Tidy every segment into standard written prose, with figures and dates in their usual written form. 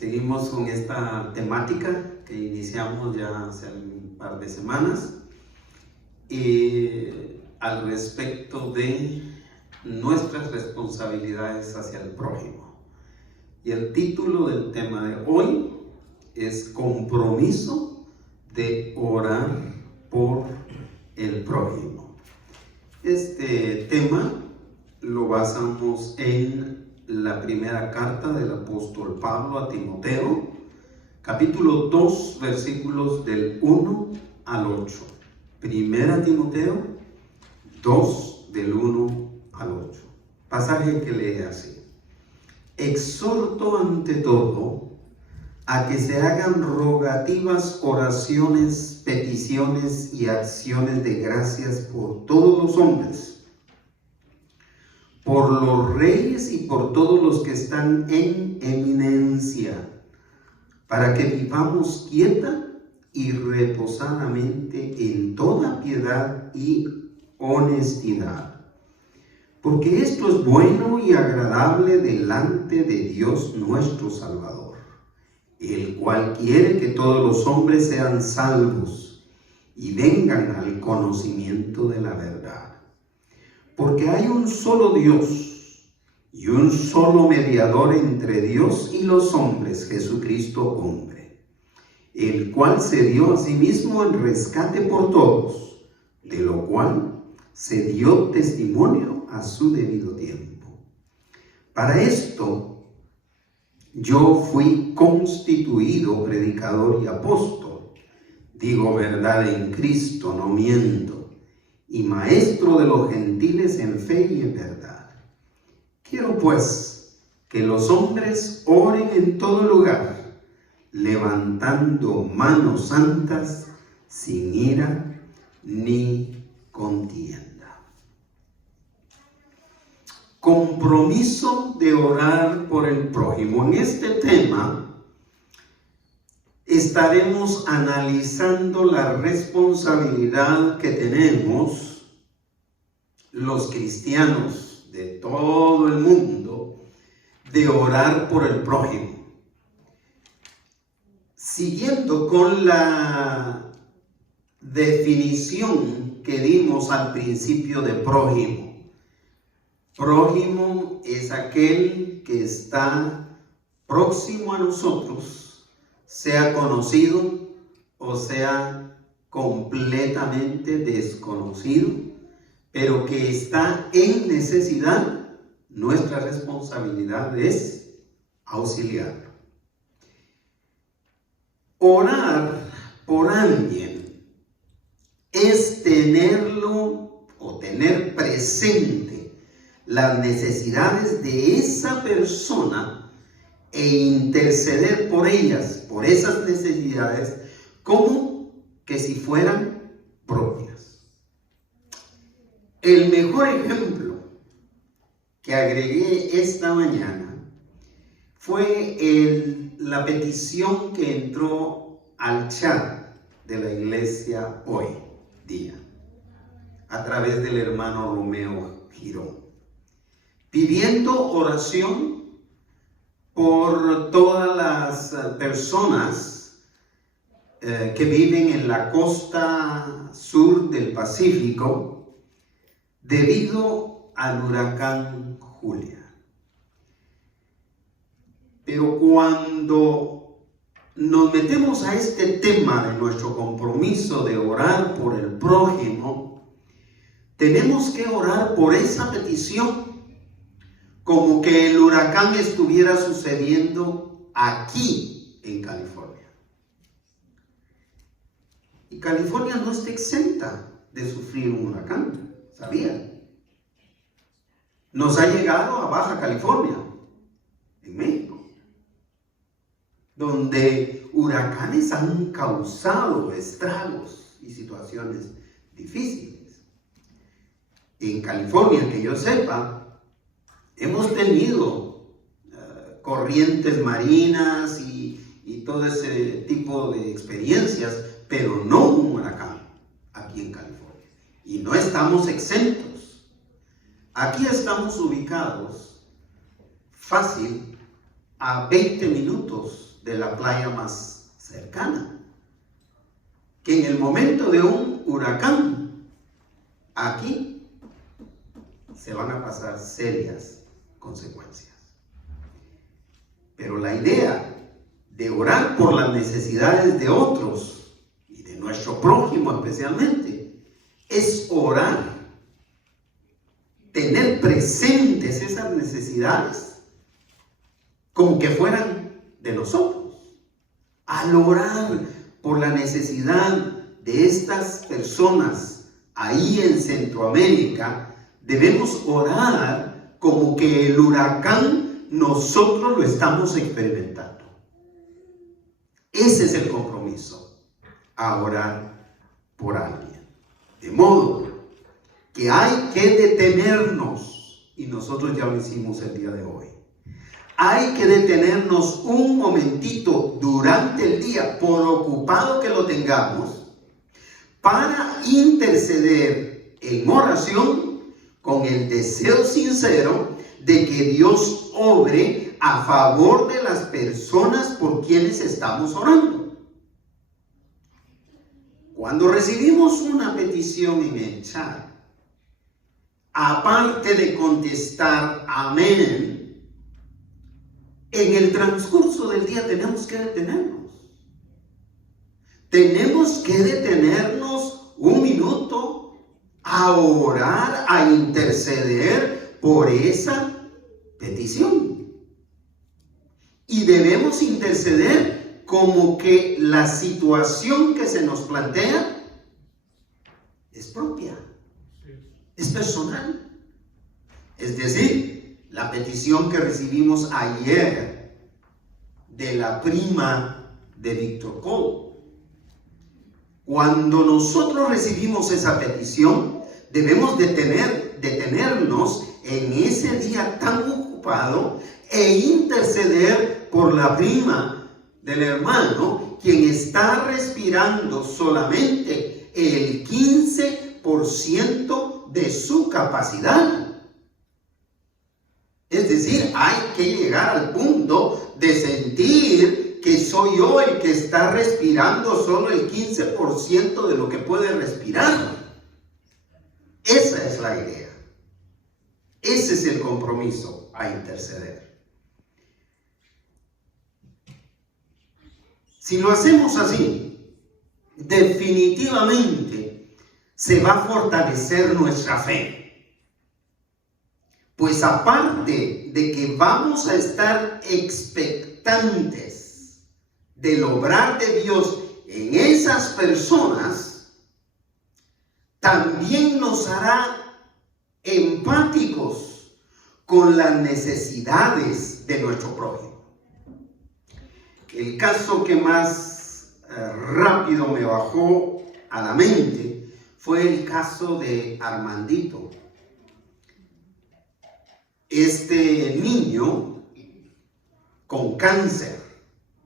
Seguimos con esta temática que iniciamos ya hace un par de semanas al respecto de nuestras responsabilidades hacia el prójimo. Y el título del tema de hoy es compromiso de orar por el prójimo. Este tema lo basamos en la primera carta del apóstol Pablo a Timoteo, capítulo 2, versículos del 1 al 8. Primera Timoteo 2, del 1 al 8. Pasaje que lee así: exhorto ante todo a que se hagan rogativas, oraciones, peticiones y acciones de gracias por todos los hombres, por los reyes y por todos los que están en eminencia, para que vivamos quieta y reposadamente en toda piedad y honestidad. Porque esto es bueno y agradable delante de Dios nuestro Salvador, el cual quiere que todos los hombres sean salvos y vengan al conocimiento de la verdad. Porque hay un solo Dios y un solo mediador entre Dios y los hombres, Jesucristo hombre, el cual se dio a sí mismo en rescate por todos, de lo cual se dio testimonio a su debido tiempo. Para esto yo fui constituido predicador y apóstol, digo verdad en Cristo, no miento, y maestro de los gentiles en fe y en verdad. Quiero pues que los hombres oren en todo lugar, levantando manos santas, sin ira ni contienda. Compromiso de orar por el prójimo. En este tema estaremos analizando la responsabilidad que tenemos los cristianos de todo el mundo de orar por el prójimo. Siguiendo con la definición que dimos al principio de prójimo. Prójimo es aquel que está próximo a nosotros, sea conocido o sea completamente desconocido, pero que está en necesidad. Nuestra responsabilidad es auxiliarlo. Orar por alguien es tenerlo o tener presente las necesidades de esa persona e interceder por ellas, por esas necesidades, como que si fueran propias. El mejor ejemplo que agregué esta mañana fue la petición que entró al chat de la iglesia hoy día, a través del hermano Romeo Girón, pidiendo oración por todas las personas que viven en la costa sur del Pacífico debido al huracán Julia. Pero cuando nos metemos a este tema de nuestro compromiso de orar por el prójimo, tenemos que orar por esa petición como que el huracán estuviera sucediendo aquí en California. Y California no está exenta de sufrir un huracán, ¿sabía? Nos ha llegado a Baja California, en México, donde huracanes han causado estragos y situaciones difíciles. En California, que yo sepa, hemos tenido corrientes marinas y todo ese tipo de experiencias, pero no un huracán aquí en California. Y no estamos exentos. Aquí estamos ubicados fácil a 20 minutos de la playa más cercana, que en el momento de un huracán, aquí se van a pasar serias consecuencias. Pero la idea de orar por las necesidades de otros y de nuestro prójimo especialmente es orar, tener presentes esas necesidades como que fueran de nosotros. Al orar por la necesidad de estas personas ahí en Centroamérica, debemos orar como que el huracán nosotros lo estamos experimentando. Ese es el compromiso, a orar por alguien. De modo que hay que detenernos, y nosotros ya lo hicimos el día de hoy. Hay que detenernos un momentito durante el día, por ocupado que lo tengamos, para interceder en oración con el deseo sincero de que Dios obre a favor de las personas por quienes estamos orando. Cuando recibimos una petición en el chat, aparte de contestar amén, en el transcurso del día tenemos que detenernos. Tenemos que detenernos un minuto a orar, a interceder por esa petición. Y debemos interceder como que la situación que se nos plantea es propia, es personal. Es decir, la petición que recibimos ayer de la prima de Víctor Cole. Cuando nosotros recibimos esa petición, debemos detenernos en ese día tan ocupado e interceder por la prima del hermano, quien está respirando solamente el 15% de su capacidad. Es decir, hay que llegar al punto de sentir que soy yo el que está respirando solo el 15% de lo que puede respirar. Esa es la idea. Ese es el compromiso a interceder. Si lo hacemos así, definitivamente se va a fortalecer nuestra fe. Pues aparte de que vamos a estar expectantes del obrar de Dios en esas personas, también nos hará empáticos con las necesidades de nuestro prójimo. El caso que más rápido me bajó a la mente fue el caso de Armandito. Este niño con cáncer,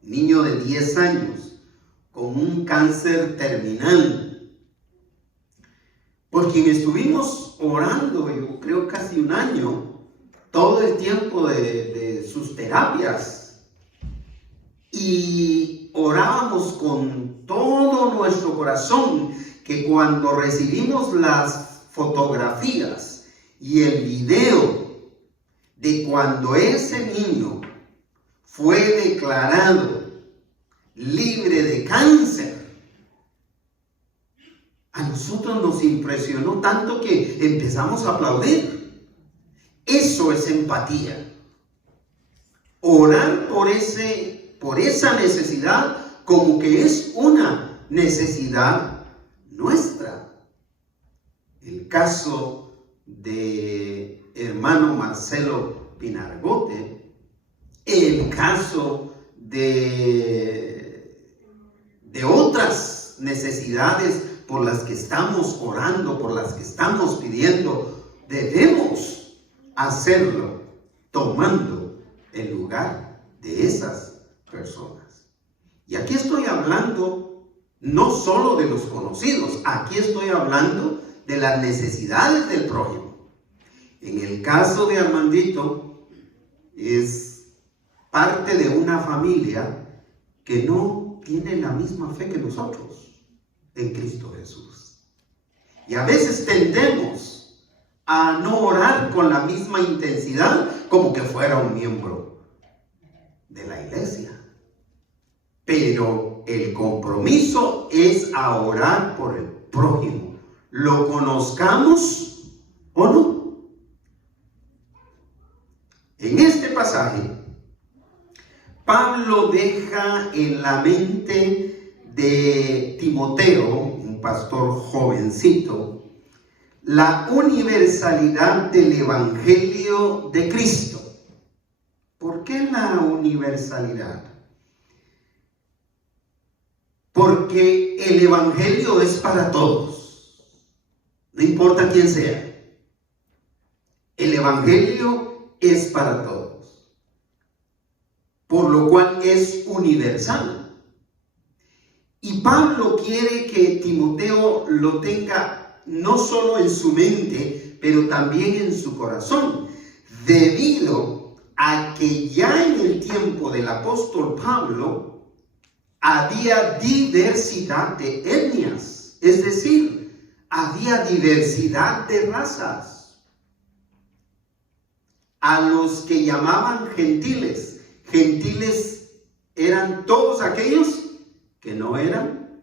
niño de 10 años, con un cáncer terminal, por quien estuvimos orando, yo creo casi un año, todo el tiempo de sus terapias, y orábamos con todo nuestro corazón que cuando recibimos las fotografías y el video de cuando ese niño fue declarado libre de cáncer, a nosotros nos impresionó tanto que empezamos a aplaudir. Eso es empatía. Orar por esa necesidad como que es una necesidad nuestra. El caso de hermano Marcelo Pinargote, el caso de otras necesidades por las que estamos orando, por las que estamos pidiendo, debemos hacerlo tomando el lugar de esas personas. Y aquí estoy hablando no solo de los conocidos, aquí estoy hablando de las necesidades del prójimo. En el caso de Armandito, es parte de una familia que no tiene la misma fe que nosotros en Cristo Jesús. Y a veces tendemos a no orar con la misma intensidad como que fuera un miembro de la iglesia. Pero el compromiso es a orar por el prójimo, lo conozcamos o no. En este pasaje, Pablo deja en la mente de Timoteo, un pastor jovencito, la universalidad del Evangelio de Cristo. ¿Por qué la universalidad? Porque el Evangelio es para todos, no importa quién sea. El Evangelio es para todos, por lo cual es universal. Y Pablo quiere que Timoteo lo tenga no solo en su mente, pero también en su corazón, debido a que ya en el tiempo del apóstol Pablo había diversidad de etnias, es decir, había diversidad de razas. A los que llamaban gentiles, gentiles eran todos aquellos que no eran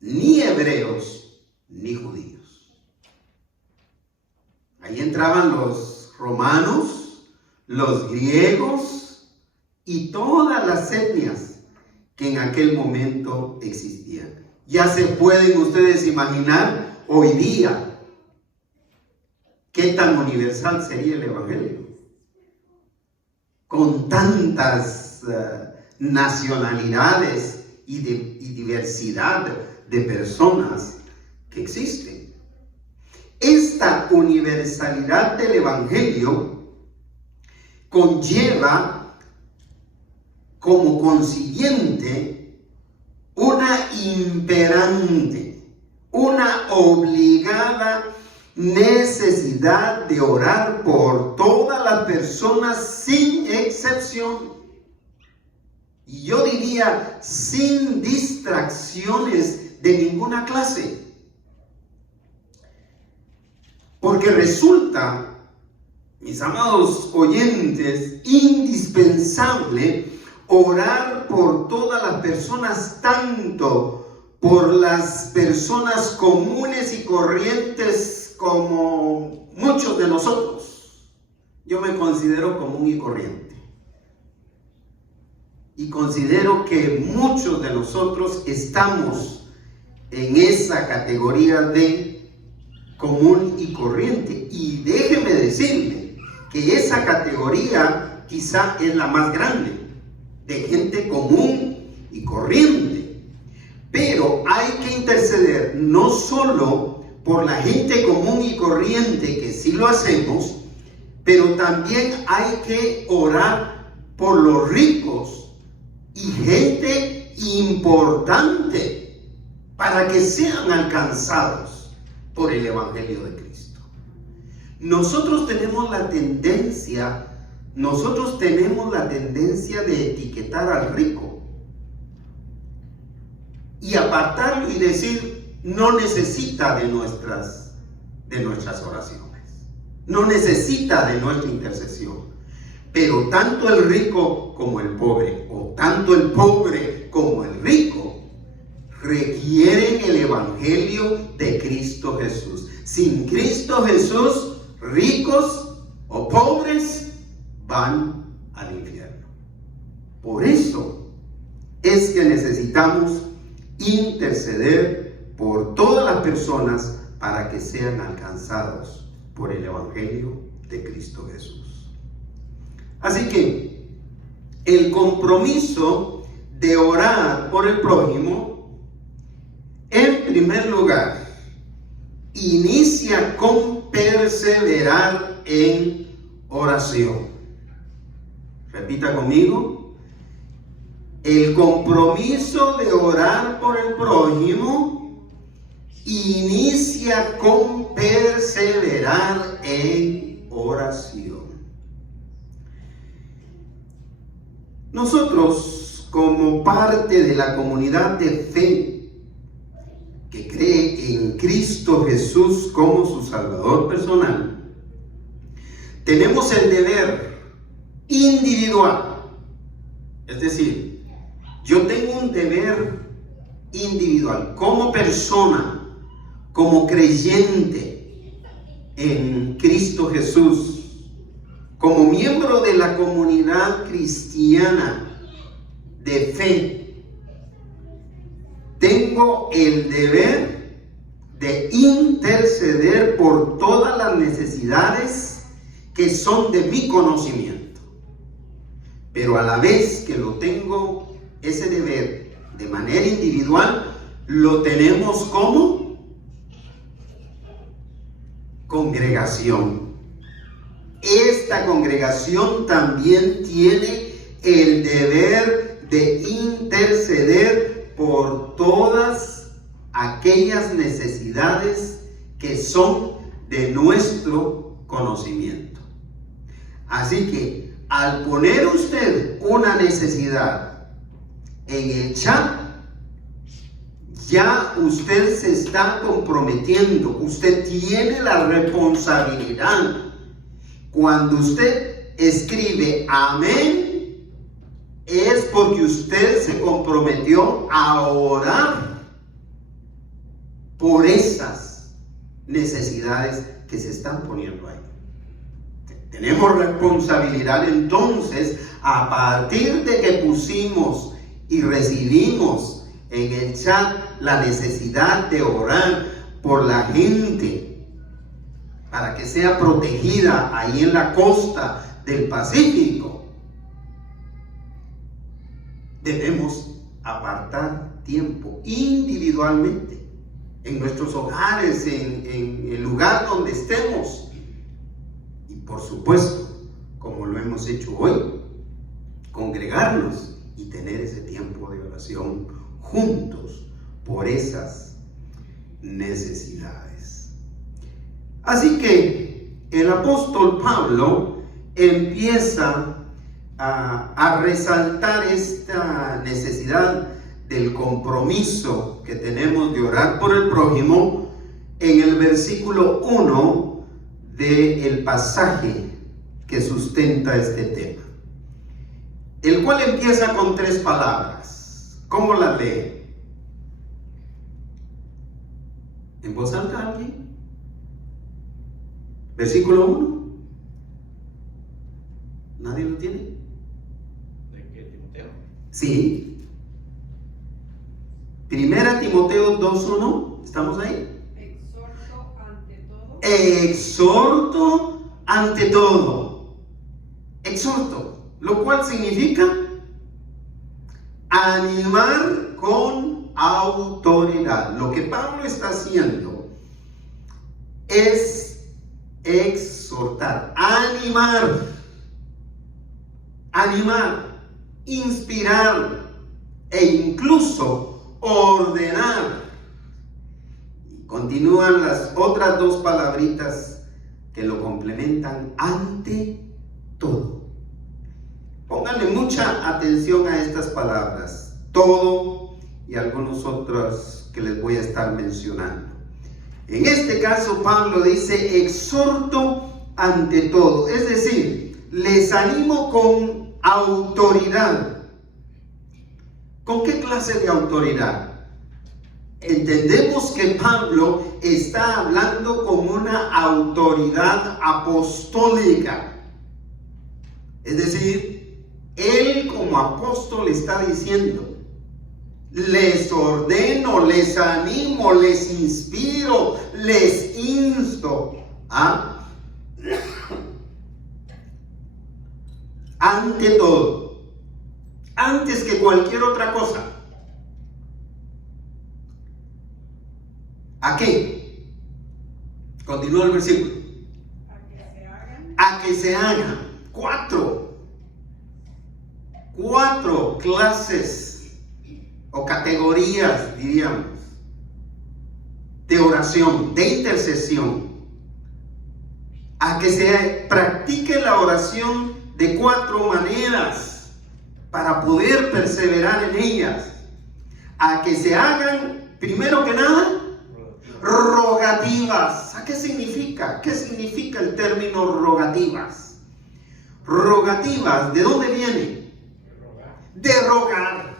ni hebreos ni judíos. Ahí entraban los romanos, los griegos y todas las etnias que en aquel momento existían. Ya se pueden ustedes imaginar hoy día qué tan universal sería el Evangelio, con tantas nacionalidades y diversidad de personas que existen. Esta universalidad del Evangelio conlleva como consiguiente una imperante, una obligada necesidad de orar por todas las personas sin excepción. Y yo diría sin distracciones de ninguna clase. Porque resulta, mis amados oyentes, indispensable orar por todas las personas, tanto por las personas comunes y corrientes como muchos de nosotros. Yo me considero común y corriente. Y considero que muchos de nosotros estamos en esa categoría de común y corriente. Y déjeme decirle que esa categoría quizá es la más grande, de gente común y corriente. Pero hay que interceder no solo por la gente común y corriente, que sí lo hacemos, pero también hay que orar por los ricos y gente importante para que sean alcanzados por el Evangelio de Cristo. Nosotros tenemos la tendencia de etiquetar al rico y apartarlo y decir, no necesita de nuestras oraciones, no necesita de nuestra intercesión. Pero tanto el rico como el pobre, o tanto el pobre como el rico, requieren el Evangelio de Cristo Jesús. Sin Cristo Jesús, ricos o pobres van al infierno. Por eso es que necesitamos interceder por todas las personas para que sean alcanzados por el Evangelio de Cristo Jesús. Así que el compromiso de orar por el prójimo, en primer lugar, inicia con perseverar en oración. Repita conmigo. El compromiso de orar por el prójimo inicia con perseverar en oración. Nosotros como parte de la comunidad de fe que cree en Cristo Jesús como su Salvador personal, tenemos el deber individual. Es decir, yo tengo un deber individual como persona, como creyente en Cristo Jesús, como miembro de la comunidad cristiana de fe. Tengo el deber de interceder por todas las necesidades que son de mi conocimiento, pero a la vez que lo tengo, ese deber de manera individual, lo tenemos como congregación. Esta congregación también tiene el deber de interceder por todas aquellas necesidades que son de nuestro conocimiento. Así que al poner usted una necesidad en el chat, ya usted se está comprometiendo, usted tiene la responsabilidad. Cuando usted escribe amén, es porque usted se comprometió a orar por esas necesidades que se están poniendo ahí. Tenemos responsabilidad entonces, a partir de que pusimos y recibimos en el chat la necesidad de orar por la gente para que sea protegida ahí en la costa del Pacífico. Debemos apartar tiempo individualmente en nuestros hogares, en el lugar donde estemos, y por supuesto, como lo hemos hecho hoy, congregarnos y tener ese tiempo de oración juntos por esas necesidades. Así que el apóstol Pablo empieza a resaltar esta necesidad del compromiso que tenemos de orar por el prójimo en el versículo 1 del pasaje que sustenta este tema, el cual empieza con 3 palabras. ¿Cómo las lee? ¿En voz alta alguien? Versículo 1. ¿Nadie lo tiene? ¿De qué, Timoteo? Sí. Primera Timoteo 2:1. ¿Estamos ahí? Exhorto ante todo. Exhorto ante todo. Exhorto, lo cual significa animar con autoridad. Lo que Pablo está haciendo es exhortar, animar, inspirar e incluso ordenar. Y continúan las otras 2 palabritas que lo complementan: ante todo. Pónganle mucha atención a estas palabras, todo y algunos otros que les voy a estar mencionando. En este caso, Pablo dice: exhorto ante todo, es decir, les animo con autoridad. ¿Con qué clase de autoridad? Entendemos que Pablo está hablando con una autoridad apostólica. Es decir, él como apóstol está diciendo: les ordeno, les animo, les inspiro, les insto a ante todo, antes que cualquier otra cosa. ¿A qué? Continúa el versículo. A que se hagan 4 clases o categorías, diríamos, de oración, de intercesión. A que se practique la oración de 4 maneras. para poder perseverar en ellas, a que se hagan, primero que nada, rogativas. ¿A qué significa? ¿Qué significa el término rogativas? Rogativas, ¿de dónde viene? De rogar.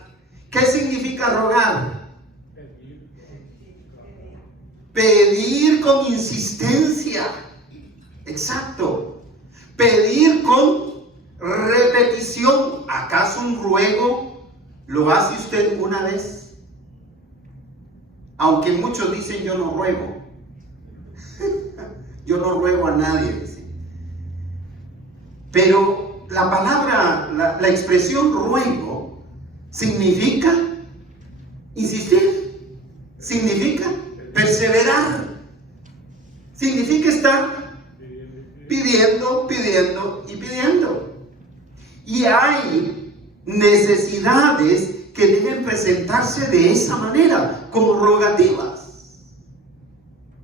¿Qué significa rogar? Pedir con insistencia. Exacto. Pedir con repetición. ¿Acaso un ruego lo hace usted una vez? Aunque muchos dicen yo no ruego. Yo no ruego a nadie, dice. Pero la palabra, la expresión ruego significa insistir, significa perseverar, significa estar pidiendo, pidiendo y pidiendo. Y hay necesidades que deben presentarse de esa manera, como rogativas.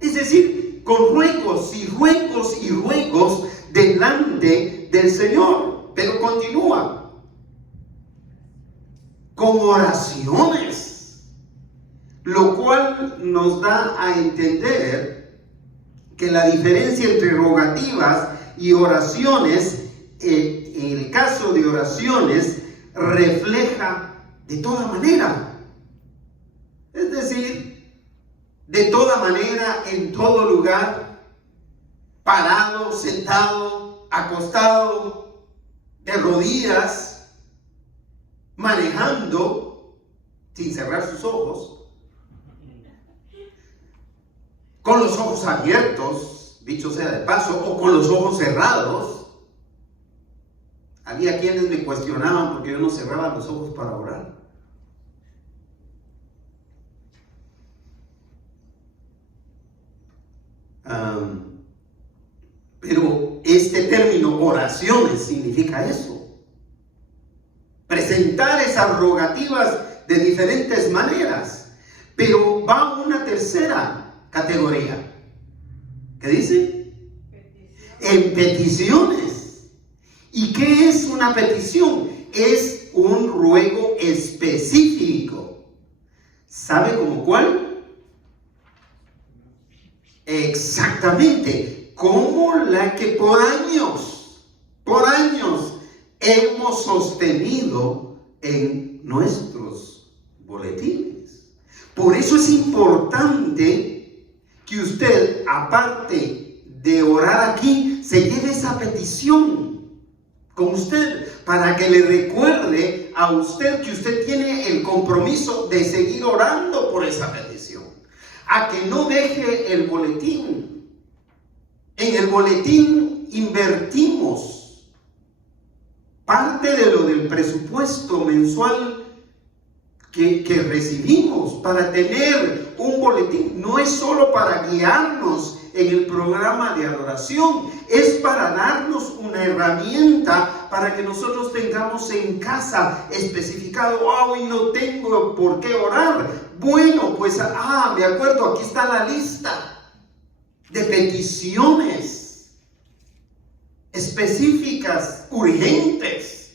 Es decir, con ruegos y ruegos y ruegos delante del Señor. Pero continúa. Con oraciones. Lo cual nos da a entender que la diferencia entre rogativas y oraciones, en el caso de oraciones, refleja de toda manera. Es decir, de toda manera, en todo lugar, parado, sentado, acostado, de rodillas, manejando, sin cerrar sus ojos, con los ojos abiertos, dicho sea de paso, o con los ojos cerrados. Había quienes me cuestionaban porque yo no cerraba los ojos para orar. Pero este término oraciones significa eso. Presentar esas rogativas de diferentes maneras. Pero va una tercera categoría. ¿Qué dice? En peticiones. ¿Y qué es una petición? Es un ruego específico. ¿Sabe cómo cuál? Exactamente, como la que por años hemos sostenido en nuestros boletines. Por eso es importante que usted, aparte de orar aquí, se lleve esa petición con usted, para que le recuerde a usted que usted tiene el compromiso de seguir orando por esa petición. A que no deje el boletín. En el boletín invertimos parte de lo del presupuesto mensual que recibimos para tener un boletín. No es solo para guiarnos en el programa de adoración, es para darnos una herramienta para que nosotros tengamos en casa especificado: hoy no tengo por qué orar. Bueno, pues, me acuerdo, aquí está la lista de peticiones específicas, urgentes,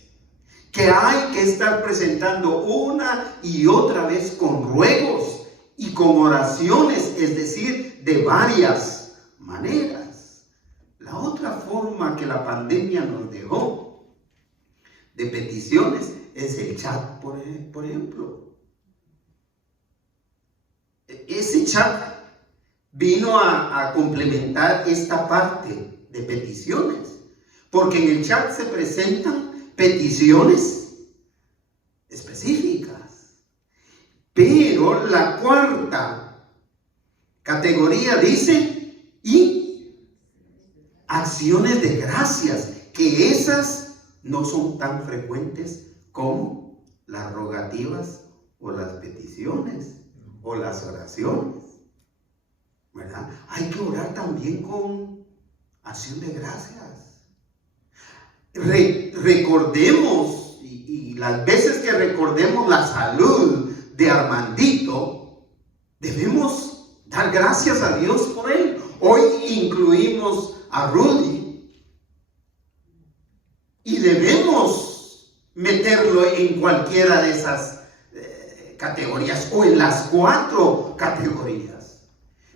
que hay que estar presentando una y otra vez con ruegos y con oraciones, es decir, de varias maneras. La otra forma que la pandemia nos dejó de peticiones es el chat, por ejemplo. Ese chat vino a complementar esta parte de peticiones, porque en el chat se presentan peticiones específicas. Pero la cuarta categoría dice: y acciones de gracias, que esas no son tan frecuentes como las rogativas o las peticiones o las oraciones, ¿verdad? Hay que orar también con acción de gracias. Recordemos, y las veces que recordemos la salud de Armandito, debemos dar gracias a Dios por él. Hoy incluimos a Rudy y debemos meterlo en cualquiera de esas categorías o en las 4 categorías.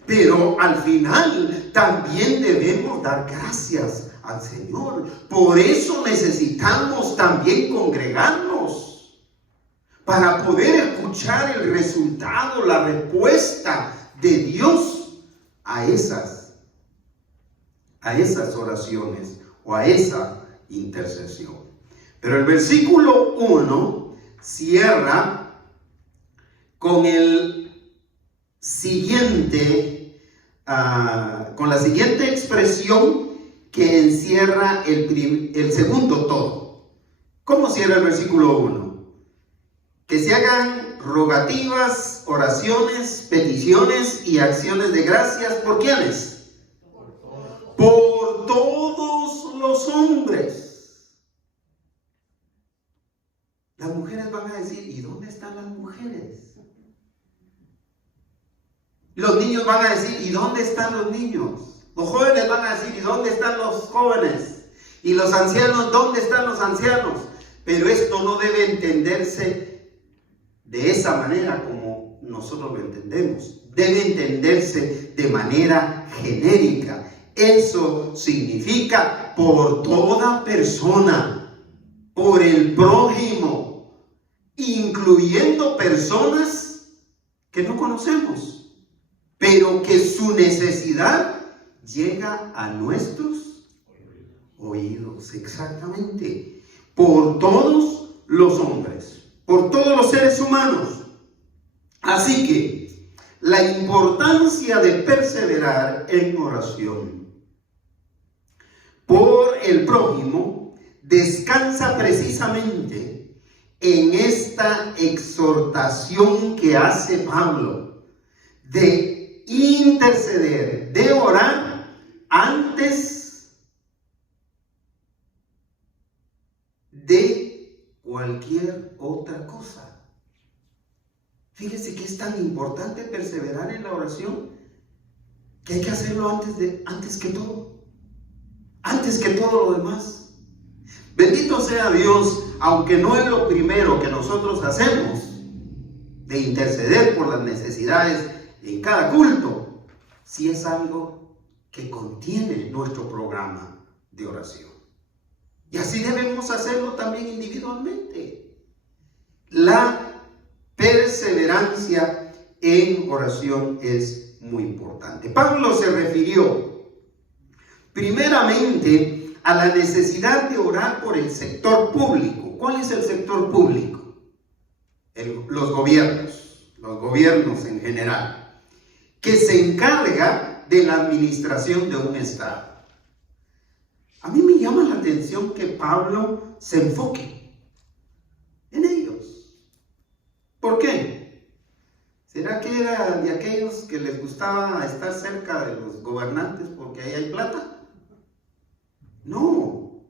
Pero al final también debemos dar gracias al Señor. Por eso necesitamos también congregarnos para poder escuchar el resultado, la respuesta de Dios a esas oraciones o a esa intercesión. Pero el versículo 1 cierra con el siguiente, con la siguiente expresión que encierra el segundo todo. ¿Cómo cierra el versículo 1? Que se hagan rogativas, oraciones, peticiones y acciones de gracias. ¿Por quiénes? Por todos los hombres. Las mujeres van a decir, ¿y dónde están las mujeres? Los niños van a decir, ¿y dónde están los niños? Los jóvenes van a decir, ¿y dónde están los jóvenes? Y los ancianos, ¿dónde están los ancianos? Pero esto no debe entenderse de esa manera como nosotros lo entendemos. Debe entenderse de manera genérica. Eso significa por toda persona, por el prójimo, incluyendo personas que no conocemos, pero que su necesidad llega a nuestros oídos. Exactamente. Por todos los hombres, por todos los seres humanos. Así que la importancia de perseverar en oración por el prójimo descansa precisamente en esta exhortación que hace Pablo de interceder, de orar antes de cualquier otra cosa. Fíjese que es tan importante perseverar en la oración que hay que hacerlo antes que todo lo demás. Bendito sea Dios, aunque no es lo primero que nosotros hacemos, de interceder por las necesidades en cada culto, sí es algo que contiene nuestro programa de oración. Y así debemos hacerlo también individualmente. La perseverancia en oración es muy importante. Pablo se refirió primeramente a la necesidad de orar por el sector público. ¿Cuál es el sector público? Los gobiernos en general, que se encarga de la administración de un estado. A mí me llama la atención que Pablo se enfoque en ellos. ¿Por qué? ¿Será que era de aquellos que les gustaba estar cerca de los gobernantes porque ahí hay plata? No.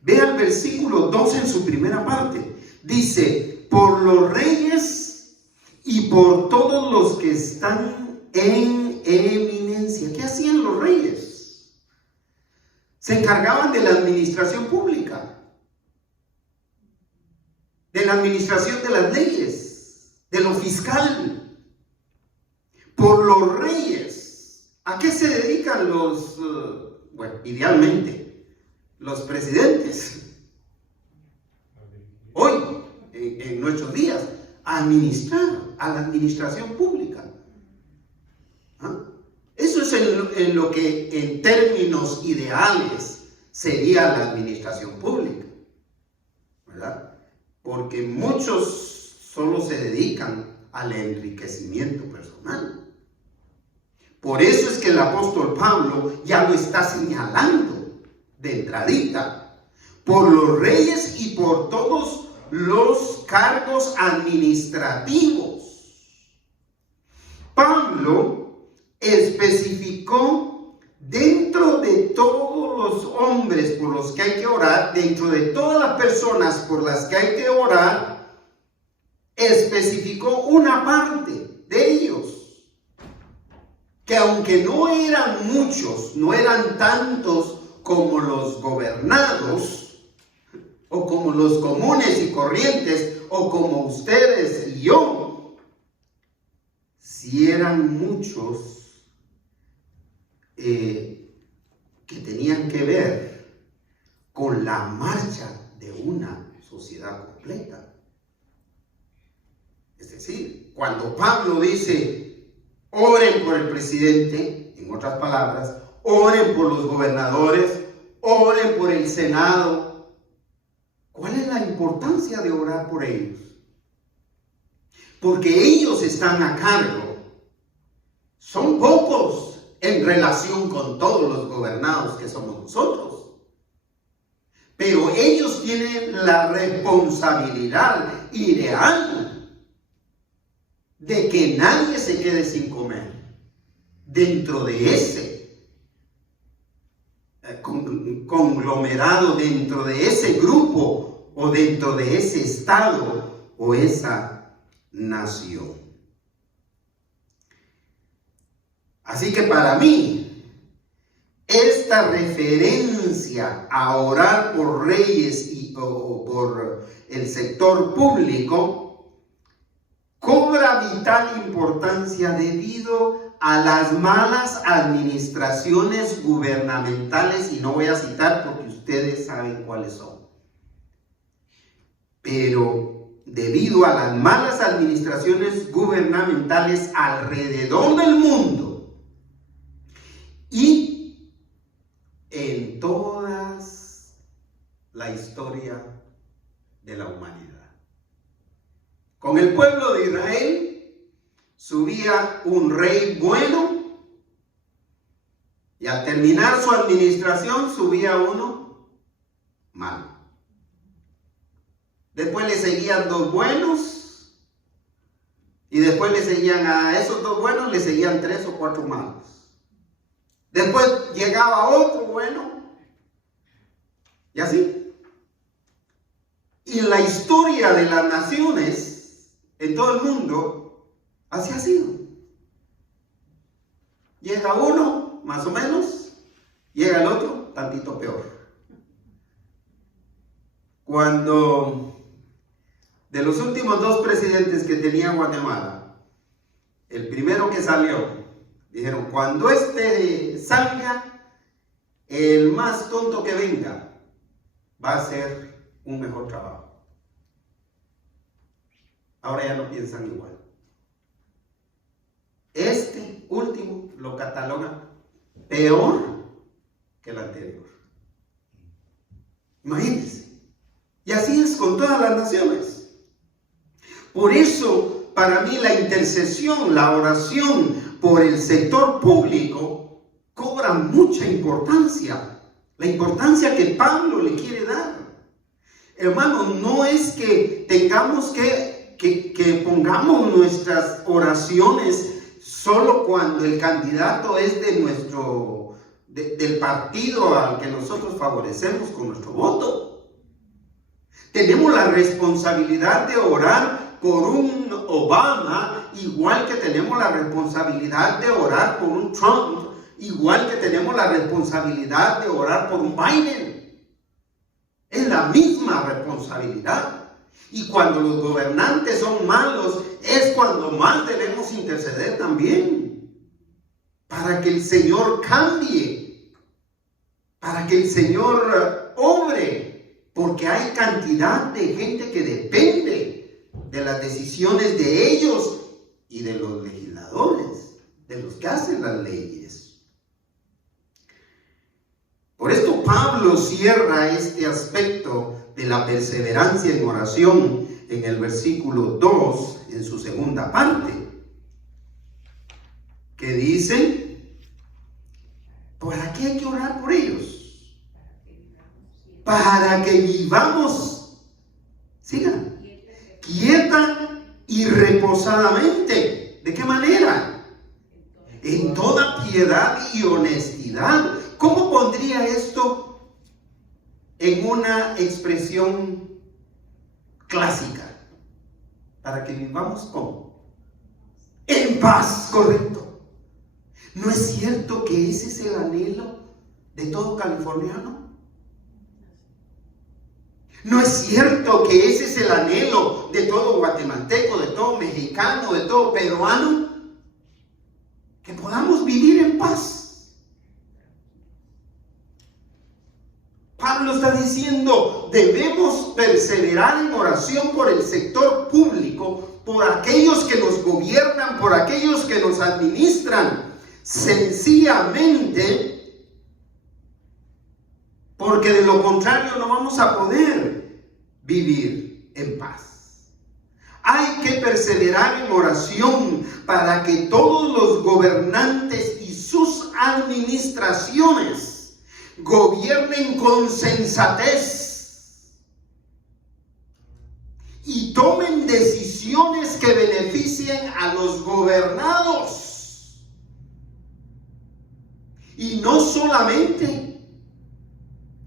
Vea el versículo 2 en su primera parte. Dice, por los reyes y por todos los que están en eminencia. ¿Qué hacían los reyes? Se encargaban de la administración pública, de la administración de las leyes, de lo fiscal. Por los reyes. ¿A qué se dedican idealmente, los presidentes? Hoy, en nuestros días, a administrar, a la administración pública. Eso es en lo que en términos ideales sería la administración pública, ¿verdad? Porque muchos solo se dedican al enriquecimiento personal. Por eso es que el apóstol Pablo ya lo está señalando de entradita. Por los reyes y por todos los cargos administrativos. Pablo especificó dentro de todos los hombres por los que hay que orar, dentro de todas las personas por las que hay que orar, especificó una parte de ellos, que aunque no eran muchos, no eran tantos como los gobernados, o como los comunes y corrientes, o como ustedes y yo, si eran muchos que tenían que ver con la marcha de una sociedad completa. Es decir, cuando Pablo dice, oren por el presidente, en otras palabras, oren por los gobernadores, oren por el Senado, ¿cuál es la importancia de orar por ellos? Porque ellos están a cargo. Son pocos en relación con todos los gobernados que somos nosotros. Pero ellos tienen la responsabilidad ideal de que nadie se quede sin comer dentro de ese conglomerado, dentro de ese grupo o dentro de ese estado o esa nación. Así que para mí, esta referencia a orar por reyes o por el sector público cobra vital importancia debido a las malas administraciones gubernamentales, y no voy a citar porque ustedes saben cuáles son. Pero debido a las malas administraciones gubernamentales alrededor del mundo y en toda la historia de la humanidad. Con el pueblo de Israel subía un rey bueno y al terminar su administración subía uno malo. Después le seguían dos buenos y después le seguían a esos dos buenos, le seguían 3 o 4 malos. Después llegaba otro bueno y así. Y la historia de las naciones en todo el mundo, así ha sido. Llega uno, más o menos, llega el otro, tantito peor. Cuando de los últimos 2 presidentes que tenía Guatemala, el primero que salió, dijeron, cuando este salga, el más tonto que venga va a hacer un mejor trabajo. Ahora ya no piensan igual. Este último lo catalogan peor que el anterior. Imagínense. Y así es con todas las naciones. Por eso, para mí, la intercesión, la oración por el sector público cobra mucha importancia. La importancia que Pablo le quiere dar. Hermano, no es que tengamos que pongamos nuestras oraciones solo cuando el candidato es del partido al que nosotros favorecemos con nuestro voto. Tenemos la responsabilidad de orar por un Obama, igual que tenemos la responsabilidad de orar por un Trump, igual que tenemos la responsabilidad de orar por un Biden. Es la misma responsabilidad. Y cuando los gobernantes son malos, es cuando más debemos interceder también. Para que el Señor cambie. Para que el Señor obre. Porque hay cantidad de gente que depende de las decisiones de ellos y de los legisladores, de los que hacen las leyes. Por esto Pablo cierra este aspecto de la perseverancia en oración en el versículo 2, en su segunda parte, que dice, ¿para qué hay que orar por ellos? Para que vivamos, sigan, quieta y reposadamente. ¿De qué manera? En toda piedad y honestidad. ¿Cómo pondría esto en una expresión clásica? Para que vivamos ¿cómo? En paz, correcto. ¿No es cierto que ese es el anhelo de todo californiano? ¿No es cierto que ese es el anhelo de todo guatemalteco, de todo mexicano, de todo peruano? Que podamos vivir en paz. Pablo está diciendo, debemos perseverar en oración por el sector público, por aquellos que nos gobiernan, por aquellos que nos administran, sencillamente porque de lo contrario no vamos a poder vivir en paz. Hay que perseverar en oración para que todos los gobernantes y sus administraciones gobiernen con sensatez y tomen decisiones que beneficien a los gobernados. Y no solamente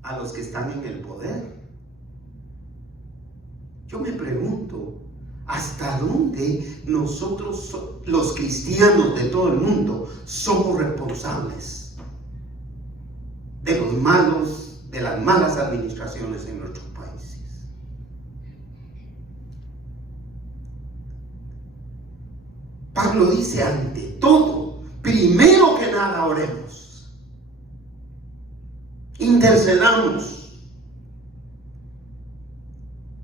a los que están en el poder. Yo me pregunto, ¿hasta dónde nosotros, los cristianos de todo el mundo, somos responsables de las malas administraciones en nuestros países? Pablo dice, ante todo, primero que nada oremos.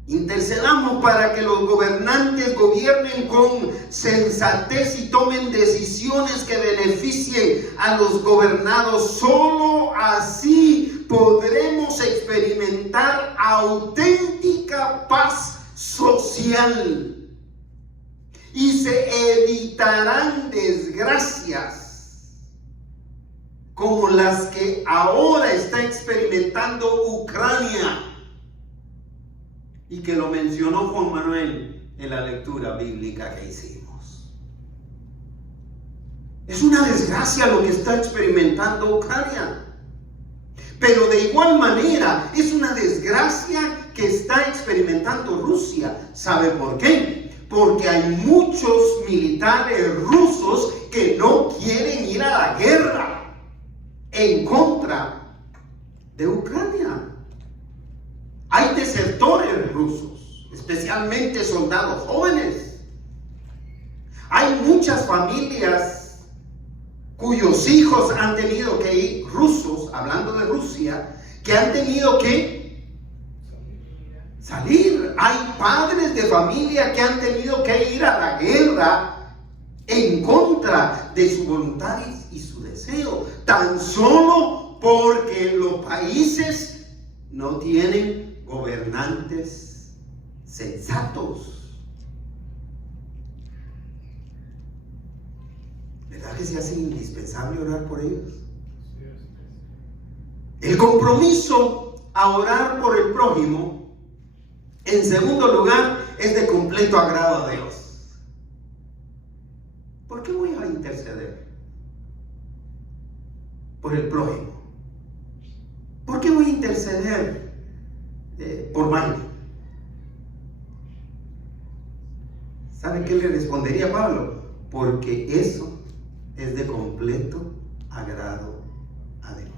Intercedamos para que los gobernantes gobiernen con sensatez y tomen decisiones que beneficien a los gobernados. Solo así podremos experimentar auténtica paz social y se evitarán desgracias como las que ahora está experimentando Ucrania, y que lo mencionó Juan Manuel en la lectura bíblica que hicimos. Es una desgracia lo que está experimentando Ucrania, pero de igual manera es una desgracia que está experimentando Rusia. ¿Sabe por qué? Porque hay muchos militares rusos que no quieren ir a la guerra en contra de Ucrania. Hay desertores rusos, especialmente soldados jóvenes. Hay muchas familias cuyos hijos han tenido que ir, rusos, hablando de Rusia, que han tenido que salir. Hay padres de familia que han tenido que ir a la guerra en contra de su voluntad y su deseo, tan solo porque los países no tienen gobernantes sensatos. ¿Verdad que se hace indispensable orar por ellos? El compromiso a orar por el prójimo, en segundo lugar, es de completo agrado a Dios. ¿Por qué voy a interceder por el prójimo? ¿Por qué voy a interceder por Mario? ¿Sabe qué le respondería Pablo? Porque eso es de completo agrado a Dios.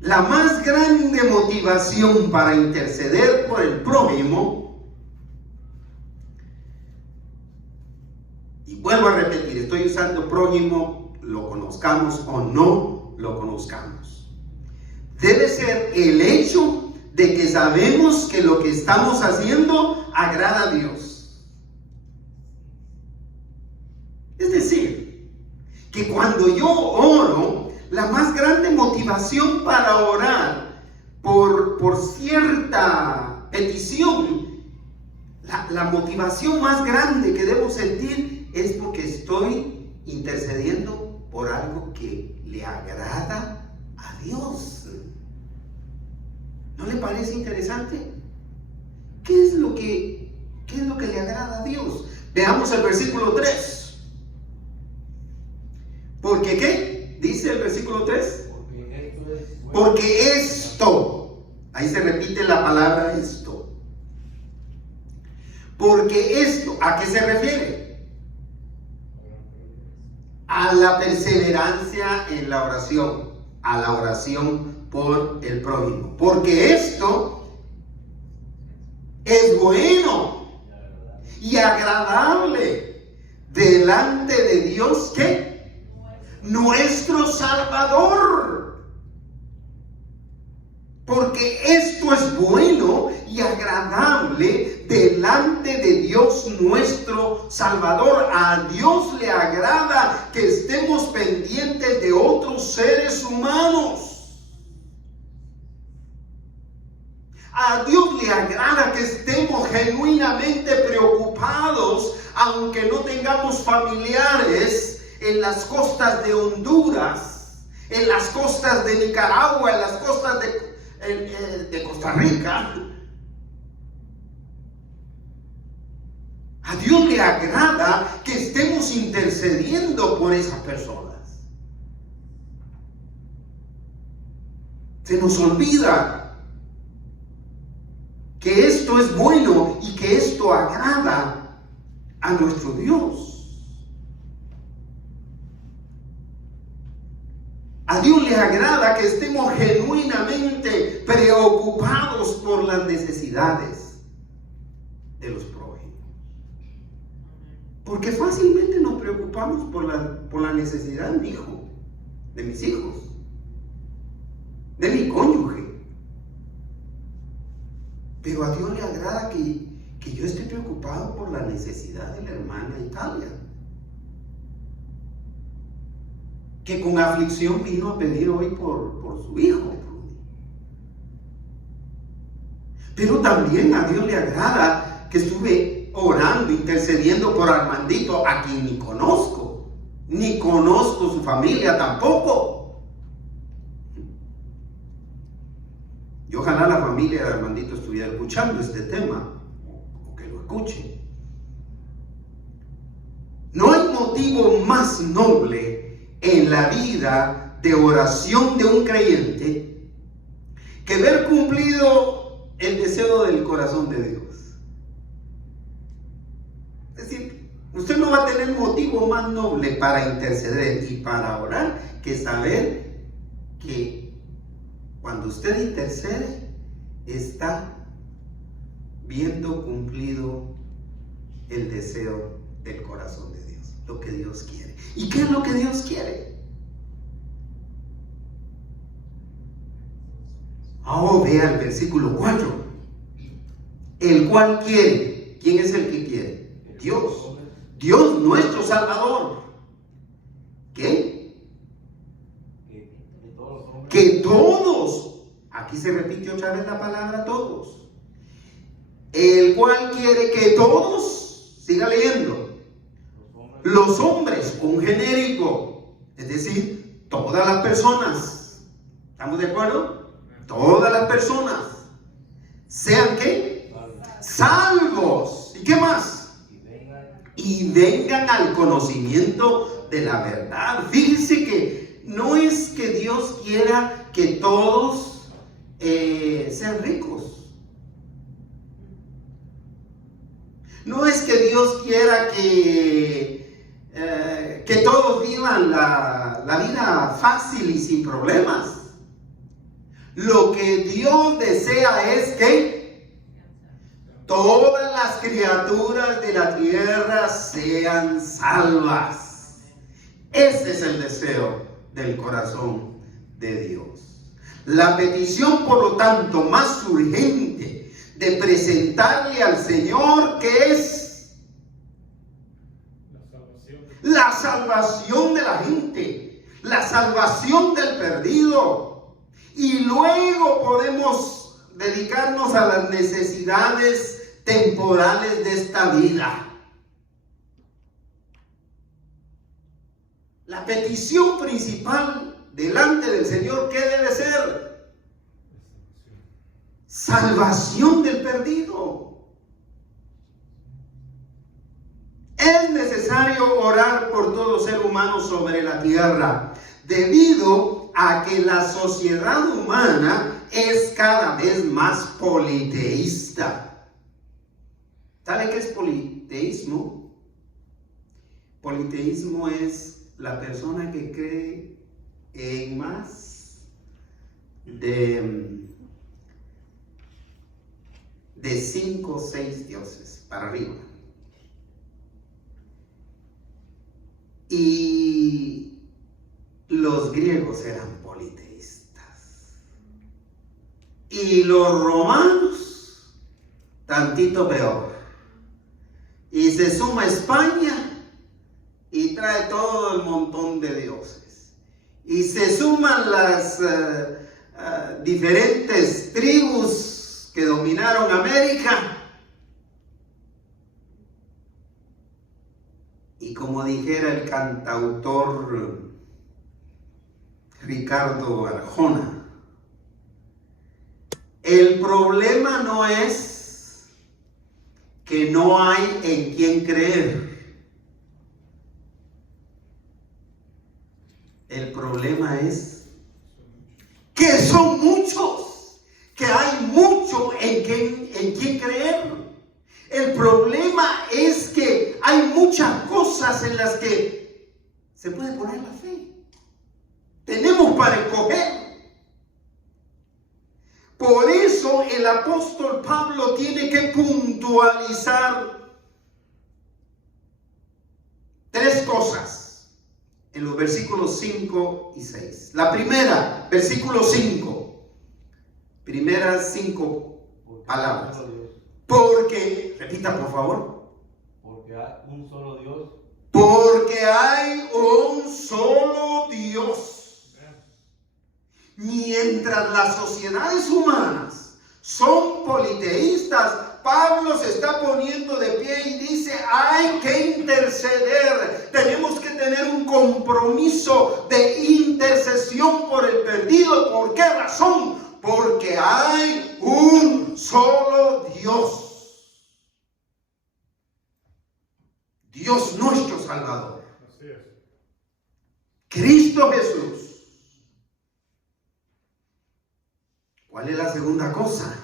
La más grande motivación para interceder por el prójimo, y vuelvo a repetir, estoy usando prójimo, lo conozcamos o no lo conozcamos, debe ser el hecho de que sabemos que lo que estamos haciendo agrada a Dios. Es decir, que cuando yo oro, la más grande motivación para orar por cierta petición, la motivación más grande que debo sentir es porque estoy intercediendo por algo que le agrada a Dios. ¿No le parece interesante? ¿Qué es lo que le agrada a Dios? Veamos el versículo 3. ¿Porque qué? Dice el versículo 3. Porque esto, ahí se repite la palabra esto. Porque esto, ¿a qué se refiere? A la perseverancia en la oración, a la oración por el prójimo. Porque esto es bueno y agradable delante de Dios, ¿qué? Nuestro Salvador. Porque esto es bueno y agradable delante de Dios nuestro Salvador. A Dios le agrada que estemos pendientes de otros seres humanos. A Dios le agrada que estemos genuinamente preocupados, aunque no tengamos familiares en las costas de Honduras, en las costas de Nicaragua, en las costas de Costa Rica. A Dios le agrada que estemos intercediendo por esas personas. Se nos olvida que esto es bueno y que esto agrada a nuestro Dios. A Dios le agrada que estemos genuinamente preocupados por las necesidades de los prójimos. Porque fácilmente nos preocupamos por la necesidad de mi hijo, de mis hijos, de mi cónyuge. Pero a Dios le agrada que yo esté preocupado por la necesidad de la hermana Italia, que con aflicción vino a pedir hoy por su hijo. Pero también a Dios le agrada que estuve orando, intercediendo por Armandito, a quien ni conozco su familia tampoco. Y ojalá la familia de Armandito estuviera escuchando este tema, o que lo escuche. No hay motivo más noble en la vida de oración de un creyente que ver cumplido el deseo del corazón de Dios. Es decir, usted no va a tener motivo más noble para interceder y para orar que saber que cuando usted intercede, está viendo cumplido el deseo del corazón de Dios, lo que Dios quiere. ¿Y qué es lo que Dios quiere? Vea el versículo 4. El cual quiere. ¿Quién es el que quiere? Dios. Dios nuestro Salvador. ¿Qué? Que todos, aquí se repite otra vez la palabra todos, el cual quiere que todos, siga leyendo, los hombres, un genérico, es decir, todas las personas, ¿estamos de acuerdo? Todas las personas, sean ¿qué? Salvos. ¿Y qué más? Y vengan al conocimiento de la verdad. Fíjense que no es que Dios quiera que todos sean ricos. No es que Dios quiera que todos vivan la vida fácil y sin problemas. Lo que Dios desea es que todas las criaturas de la tierra sean salvas. Ese es el deseo del corazón de Dios. La petición, por lo tanto, más urgente de presentarle al Señor, que es la salvación de la gente, la salvación del perdido, y luego podemos dedicarnos a las necesidades temporales de esta vida. La petición principal delante del Señor, ¿qué debe ser? Salvación del perdido. Es necesario orar por todo ser humano sobre la tierra, debido a que la sociedad humana es cada vez más politeísta. ¿Sabe qué es politeísmo? Politeísmo es la persona que cree en más de 5 o 6 dioses para arriba. Y los griegos eran politeístas. Y los romanos, tantito peor. Y se suma España y trae todo el montón de dioses. Y se suman las diferentes tribus que dominaron América. Y como dijera el cantautor Ricardo Arjona, el problema no es que no hay en quien creer. El problema es que son muchos, que hay mucho en quien creer. El problema es que hay muchas cosas en las que se puede poner la fe. Tenemos para escoger. Por eso el apóstol Pablo tiene que puntualizar 3 cosas en los versículos 5 y 6. La primera, versículo 5. Primeras 5 palabras. Porque, repita por favor. Porque hay un solo Dios. Porque hay un solo Dios. Mientras las sociedades humanas son politeístas, Pablo se está poniendo de pie y dice, hay que interceder. Tenemos que tener un compromiso de intercesión por el perdido. ¿Por qué razón? Porque hay un solo Dios. Dios nuestro Salvador. Así es. Cristo Jesús. ¿Cuál es la segunda cosa?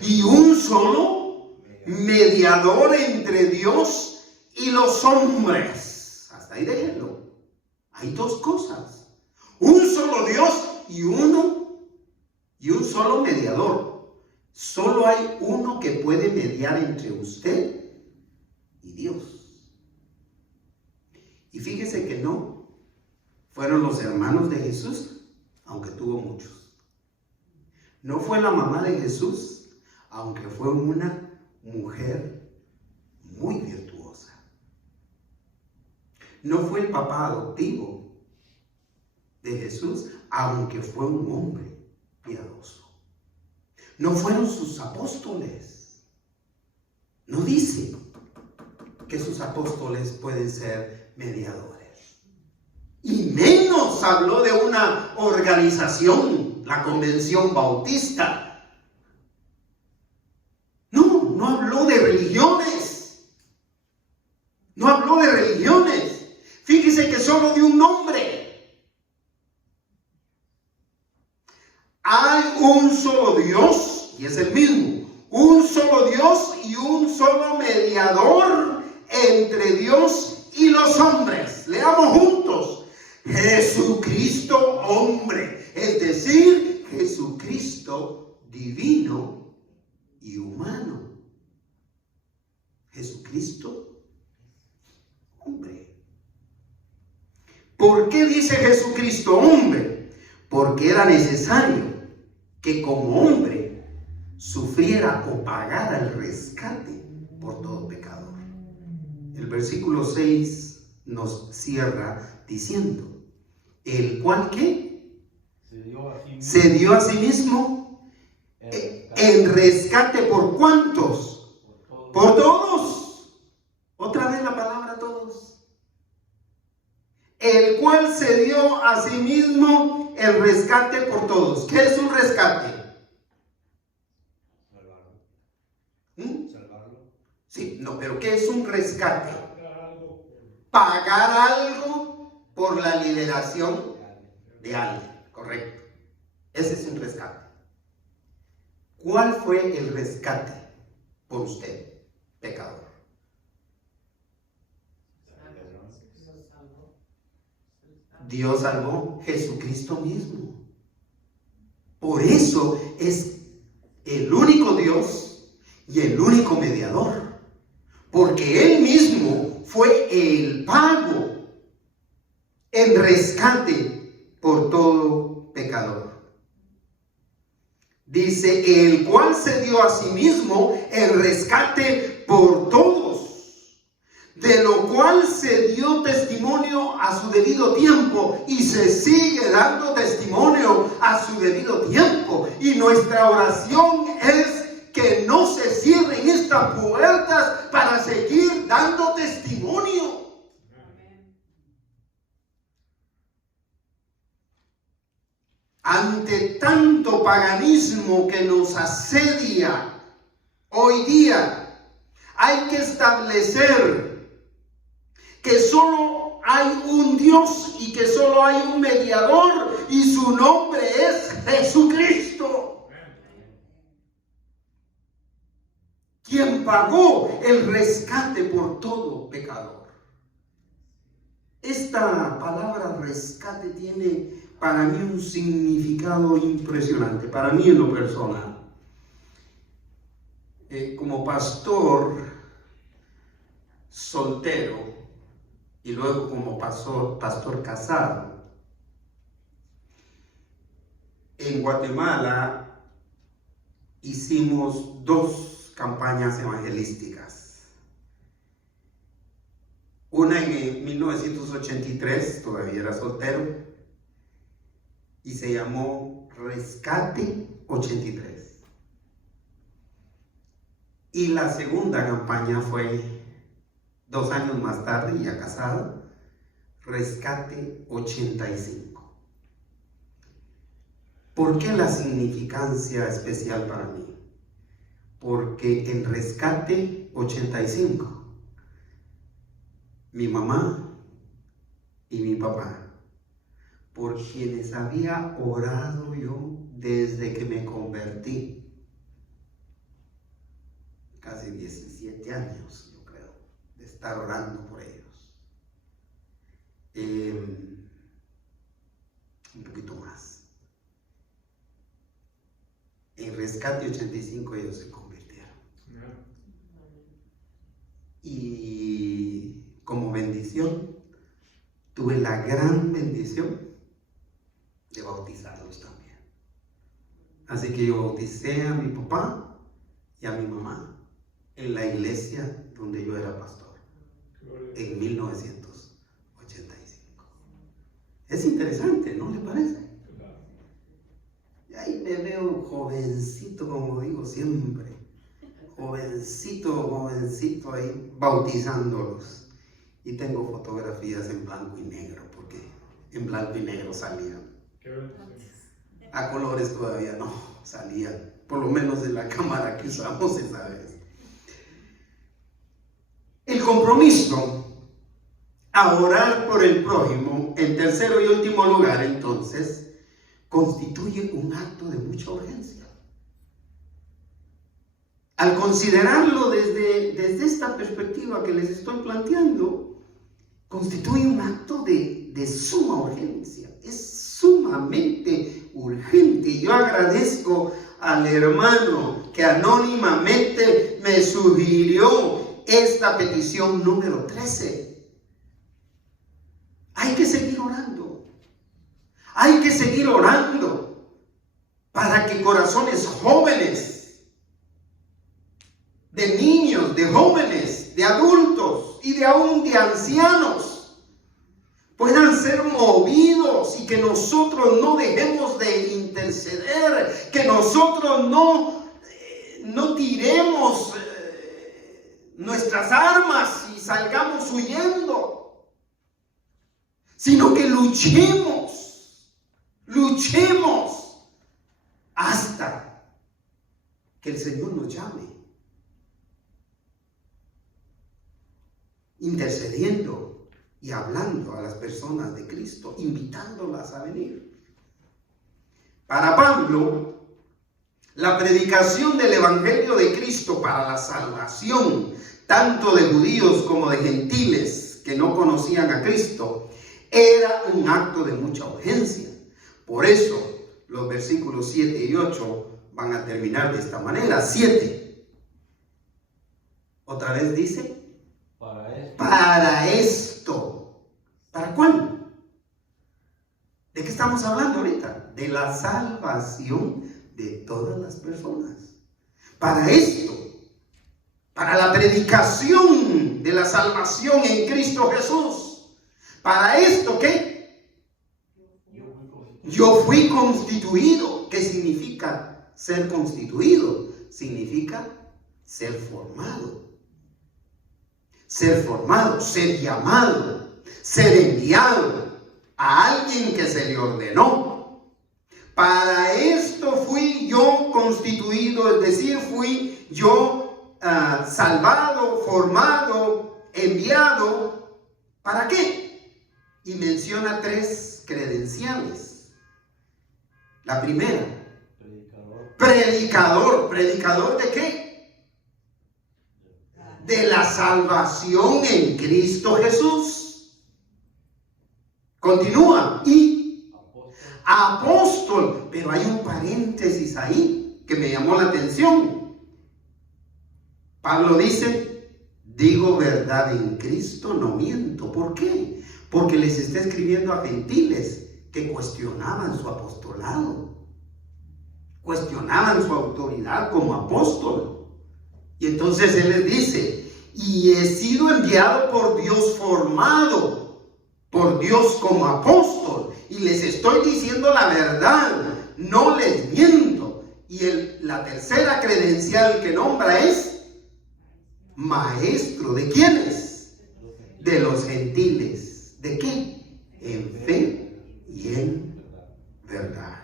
Y un solo mediador entre Dios y los hombres. Hasta ahí déjenlo. Hay 2 cosas. Un solo Dios y un solo mediador. Solo hay uno que puede mediar entre usted y Dios. Y fíjese que no fueron los hermanos de Jesús, aunque tuvo muchos. No fue la mamá de Jesús, aunque fue una mujer muy virtuosa. No fue el papá adoptivo de Jesús, aunque fue un hombre piadoso. No fueron sus apóstoles. No dice que sus apóstoles pueden ser mediadores. Y menos habló de una organización, la Convención Bautista. No habló de religiones. No habló de religiones. Fíjese que solo de un nombre. Hay un solo Dios, y es el mismo. Un solo Dios y un solo mediador entre Dios y los hombres. Leamos juntos. Jesucristo hombre, es decir, Jesucristo divino y humano. Jesucristo hombre. ¿Por qué dice Jesucristo hombre? Porque era necesario que como hombre sufriera o pagara el rescate por todo pecador. El versículo 6 nos cierra diciendo, el cual ¿qué? Se dio a sí mismo en rescate ¿por cuántos? Por todos. Otra vez la palabra todos. El cual se dio a sí mismo el rescate por todos. ¿Qué es un rescate? Salvarlo. Sí, no, pero ¿qué es un rescate? Pagar algo por la liberación de alguien, correcto. Ese es un rescate. ¿Cuál fue el rescate por usted, pecador? Dios salvó Jesucristo mismo. Por eso es el único Dios y el único mediador. Porque Él mismo fue el pago, el rescate por todo pecador. Dice, el cual se dio a sí mismo el rescate por todos, de lo cual se dio testimonio a su debido tiempo y se sigue dando testimonio a su debido tiempo. Y nuestra oración es que no se cierren estas puertas para seguir dando testimonio. Ante tanto paganismo que nos asedia hoy día, hay que establecer que solo hay un Dios y que solo hay un mediador y su nombre es Jesucristo, quien pagó el rescate por todo pecador. Esta palabra rescate tiene para mí un significado impresionante, para mí en lo personal. Como pastor soltero y luego como pastor casado, en Guatemala hicimos 2 campañas evangelísticas. Una en 1983, todavía era soltero, y se llamó Rescate 83. Y la segunda campaña fue 2 años más tarde, ya casado, Rescate 85. ¿Por qué la significancia especial para mí? Porque en Rescate 85, mi mamá y mi papá, por quienes había orado yo desde que me convertí, casi 17 años, yo creo, de estar orando por ellos. Un poquito más. En Rescate 85 ellos se convirtieron. Y como bendición, tuve la gran bendición de bautizarlos también. Así que yo bauticé a mi papá y a mi mamá en la iglesia donde yo era pastor en 1985. Es interesante, ¿no le parece? Y ahí me veo jovencito, como digo siempre, jovencito ahí bautizándolos. Y tengo fotografías en blanco y negro, porque en blanco y negro salían. A colores todavía no salían, por lo menos en la cámara que usamos esa vez. El compromiso a orar por el prójimo, en tercero y último lugar, entonces, constituye un acto de mucha urgencia. Al considerarlo desde esta perspectiva que les estoy planteando, constituye un acto de suma urgencia. Es sumamente urgente. Yo agradezco al hermano que anónimamente me sugirió esta petición número 13. Hay que seguir orando. Hay que seguir orando para que corazones jóvenes, de niños, de jóvenes, de adultos y de aún de ancianos puedan ser movidos y que nosotros no dejemos de interceder, que nosotros no tiremos nuestras armas y salgamos huyendo, sino que luchemos hasta que el Señor nos llame, intercediendo y hablando a las personas de Cristo, invitándolas a venir. Para Pablo, la predicación del Evangelio de Cristo para la salvación, tanto de judíos como de gentiles que no conocían a Cristo, era un acto de mucha urgencia. Por eso, los versículos 7 y 8 van a terminar de esta manera. 7. Otra vez dice, para esto. ¿Para cuál? ¿De qué estamos hablando ahorita? De la salvación de todas las personas. Para esto, para la predicación de la salvación en Cristo Jesús. Para esto, ¿qué? Yo fui constituido. ¿Qué significa ser constituido? Significa ser formado. Ser formado, ser llamado, ser enviado a alguien que se le ordenó. Para esto fui yo constituido, es decir, fui yo salvado, formado, enviado. ¿Para qué? Y menciona 3 credenciales. La primera, predicador. ¿Predicador de qué? De la salvación en Cristo Jesús. Continúa. Y apóstol. Pero hay un paréntesis ahí que me llamó la atención. Pablo dice, digo verdad en Cristo, no miento. ¿Por qué? Porque les está escribiendo a gentiles que cuestionaban su apostolado, cuestionaban su autoridad como apóstol. Y entonces él les dice, y he sido enviado por Dios, formado por Dios como apóstol, y les estoy diciendo la verdad, no les miento. Y la tercera credencial que nombra es maestro. ¿De quiénes? De los gentiles. ¿De qué? En fe y en verdad.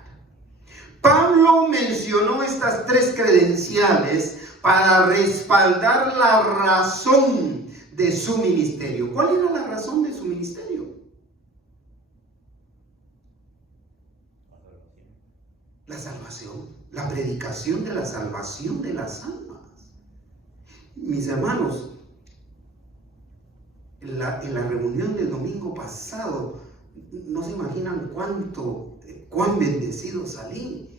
Pablo mencionó estas 3 credenciales para respaldar la razón de su ministerio. ¿Cuál era la razón de su ministerio? La salvación, la predicación de la salvación de las almas. Mis hermanos, en la reunión del domingo pasado, no se imaginan cuán bendecido salí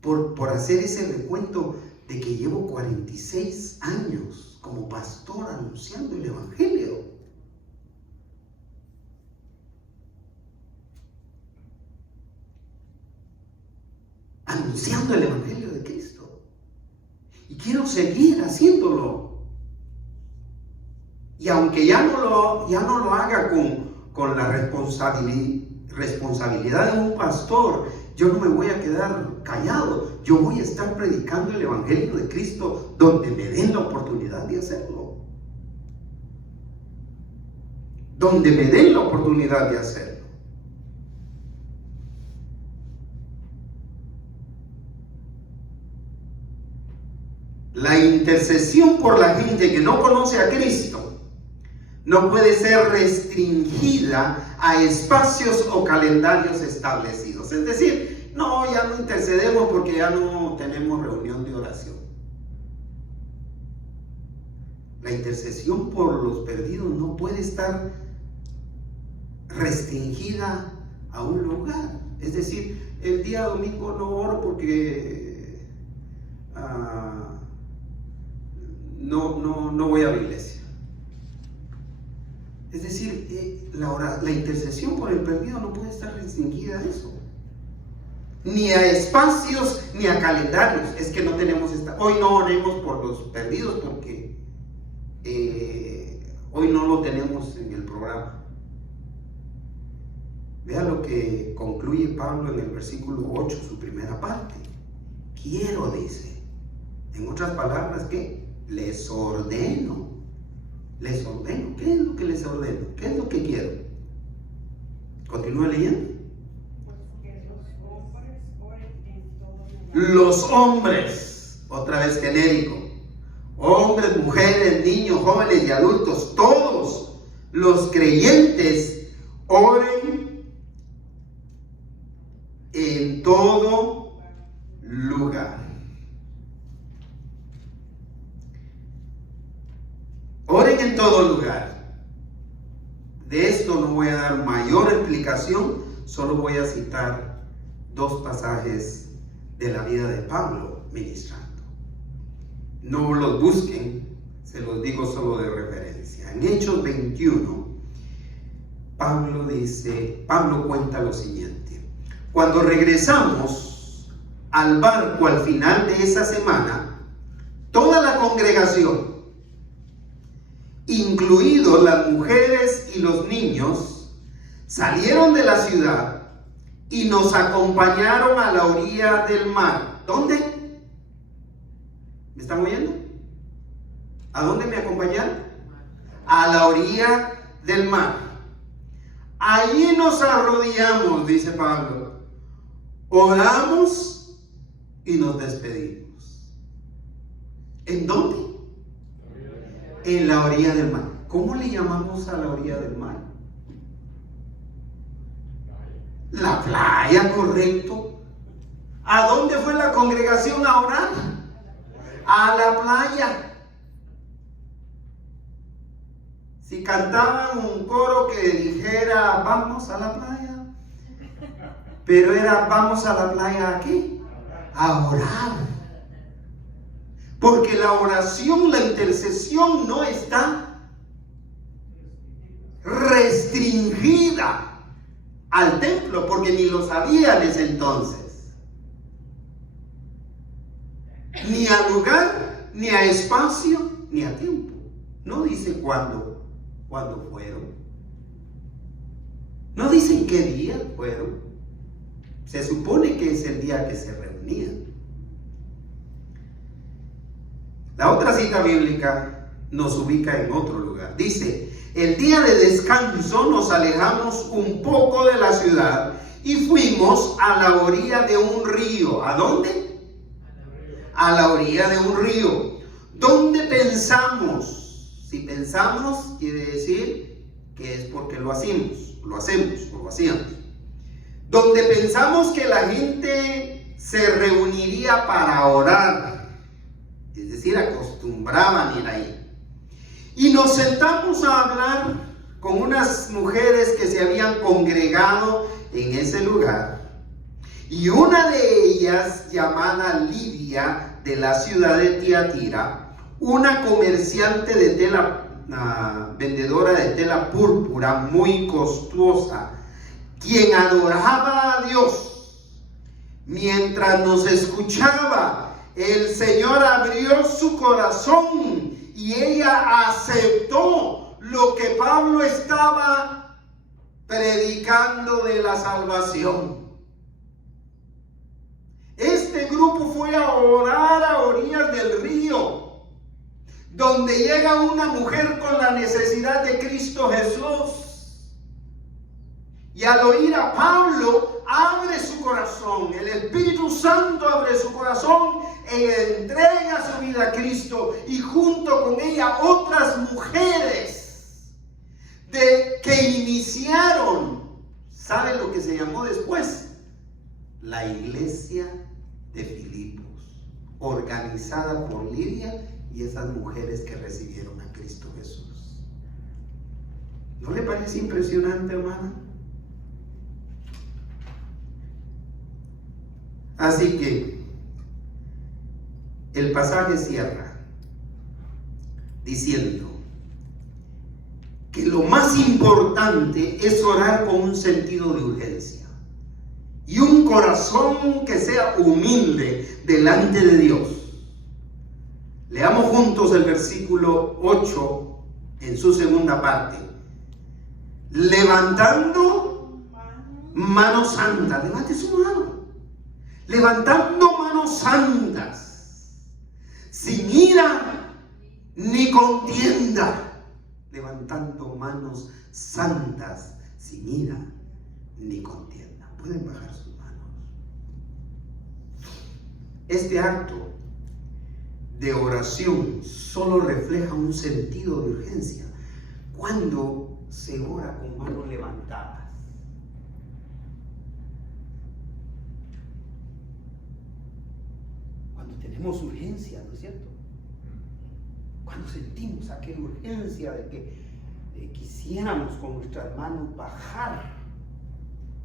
por hacer ese recuento de que llevo 46 años como pastor anunciando el evangelio. Anunciando el evangelio de Cristo. Y quiero seguir haciéndolo. Y aunque ya no lo haga con la responsabilidad de un pastor, yo no me voy a quedar callado. Yo voy a estar predicando el evangelio de Cristo donde me den la oportunidad de hacerlo. Donde me den la oportunidad de hacerlo. La intercesión por la gente que no conoce a Cristo no puede ser restringida a espacios o calendarios establecidos. Es decir, no, ya no intercedemos porque ya no tenemos reunión de oración. La intercesión por los perdidos no puede estar restringida a un lugar. Es decir, el día domingo no oro porque no voy a la iglesia. Es decir, la intercesión por el perdido no puede estar restringida a eso. Ni a espacios, ni a calendarios. Es que no tenemos hoy no oremos por los perdidos porque hoy no lo tenemos en el programa. Vea lo que concluye Pablo en el versículo 8, su primera parte. Quiero, dice. En otras palabras, ¿qué? Les ordeno. Les ordeno. ¿Qué es lo que les ordeno? ¿Qué es lo que quiero? Continúa leyendo. Los hombres, otra vez genérico. Hombres, mujeres, niños, jóvenes y adultos, todos los creyentes oren en todo lugar. Oren en todo lugar. De esto no voy a dar mayor explicación, solo voy a citar 2 pasajes de la vida de Pablo ministrando. No los busquen, se los digo solo de referencia. En Hechos 21, Pablo cuenta lo siguiente: cuando regresamos al barco al final de esa semana, toda la congregación, incluidos las mujeres y los niños, salieron de la ciudad y nos acompañaron a la orilla del mar. ¿Dónde? ¿Me están oyendo? ¿A dónde me acompañaron? A la orilla del mar. Allí nos arrodillamos, dice Pablo, oramos y nos despedimos. ¿En dónde? En la orilla del mar. ¿Cómo le llamamos a la orilla del mar? La playa, correcto. ¿A dónde fue la congregación a orar? A la playa. Si cantaban un coro que dijera vamos a la playa, pero era vamos a la playa aquí a orar, porque la oración, la intercesión no está restringida al templo, porque ni lo sabían en ese entonces, ni a lugar, ni a espacio, ni a tiempo. No dice cuándo fueron, no dicen qué día fueron. Se supone que es el día que se reunían. La otra cita bíblica nos ubica en otro lugar. Dice: el día de descanso nos alejamos un poco de la ciudad y fuimos a la orilla de un río. ¿A dónde? A la orilla de un río. ¿Dónde pensamos? Si pensamos, quiere decir que es porque lo hacíamos. Donde pensamos que la gente se reuniría para orar, es decir, acostumbraban ir ahí. Y nos sentamos a hablar con unas mujeres que se habían congregado en ese lugar. Y una de ellas, llamada Lidia, de la ciudad de Tiatira, una comerciante de tela, vendedora de tela púrpura muy costosa, quien adoraba a Dios. Mientras nos escuchaba, el Señor abrió su corazón y ella aceptó lo que Pablo estaba predicando de la salvación. Este grupo fue a orar a orillas del río, donde llega una mujer con la necesidad de Cristo Jesús. Y al oír a Pablo, abre su corazón. El Espíritu Santo abre su corazón e entrega su vida a Cristo. Y junto con ella otras mujeres que iniciaron, ¿sabe lo que se llamó después? La iglesia de Filipos, organizada por Lidia y esas mujeres que recibieron a Cristo Jesús. ¿No le parece impresionante, hermana? Así que el pasaje cierra diciendo que lo más importante es orar con un sentido de urgencia y un corazón que sea humilde delante de Dios. Leamos juntos el versículo 8 en su segunda parte. Levantando manos santas. Levante su mano. Levantando manos santas, sin ira ni contienda. Levantando manos santas, sin ira ni contienda. Pueden bajar sus manos. Este acto de oración solo refleja un sentido de urgencia cuando se ora con manos levantadas. Cuando tenemos urgencia, ¿no es cierto? Cuando sentimos aquella urgencia de que quisiéramos con nuestras manos bajar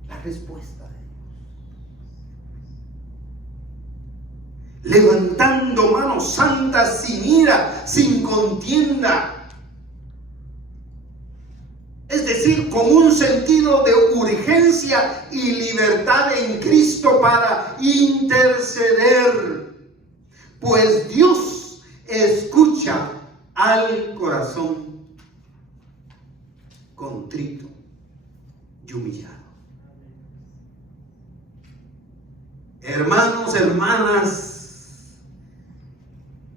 la respuesta de Dios. levantando manos santas sin ira, sin contienda. Es decir, con un sentido de urgencia y libertad en Cristo para interceder. Pues Dios escucha al corazón contrito y humillado. Hermanos, hermanas,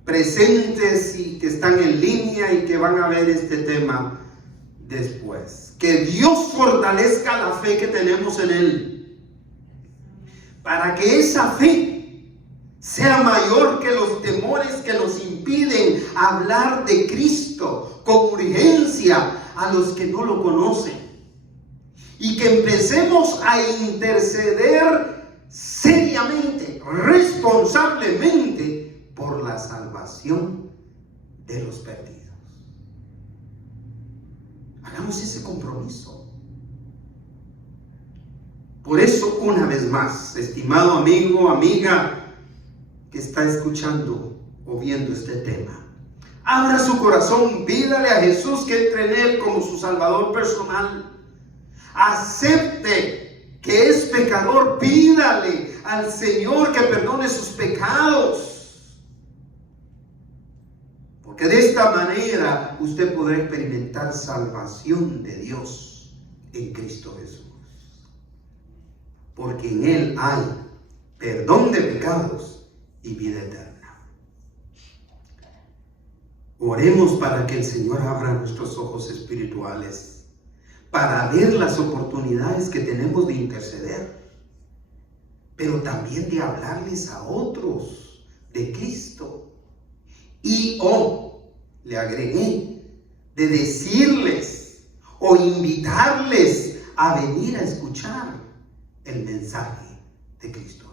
presentes y que están en línea y que van a ver este tema después. Que Dios fortalezca la fe que tenemos en Él, para que esa fe sea mayor que los temores que nos impiden hablar de Cristo con urgencia a los que no lo conocen, y que empecemos a interceder seriamente, responsablemente, por la salvación de los perdidos. Hagamos ese compromiso. Por eso, una vez más, estimado amigo, amiga que está escuchando o viendo este tema, abra su corazón, pídale a Jesús que entre en él como su Salvador personal. Acepte que es pecador, pídale al Señor que perdone sus pecados. Porque de esta manera usted podrá experimentar salvación de Dios en Cristo Jesús. Porque en Él hay perdón de pecados y vida eterna. Oremos para que el Señor abra nuestros ojos espirituales, para ver las oportunidades que tenemos de interceder, pero también de hablarles a otros de Cristo. Y le agregué, de decirles o invitarles a venir a escuchar el mensaje de Cristo.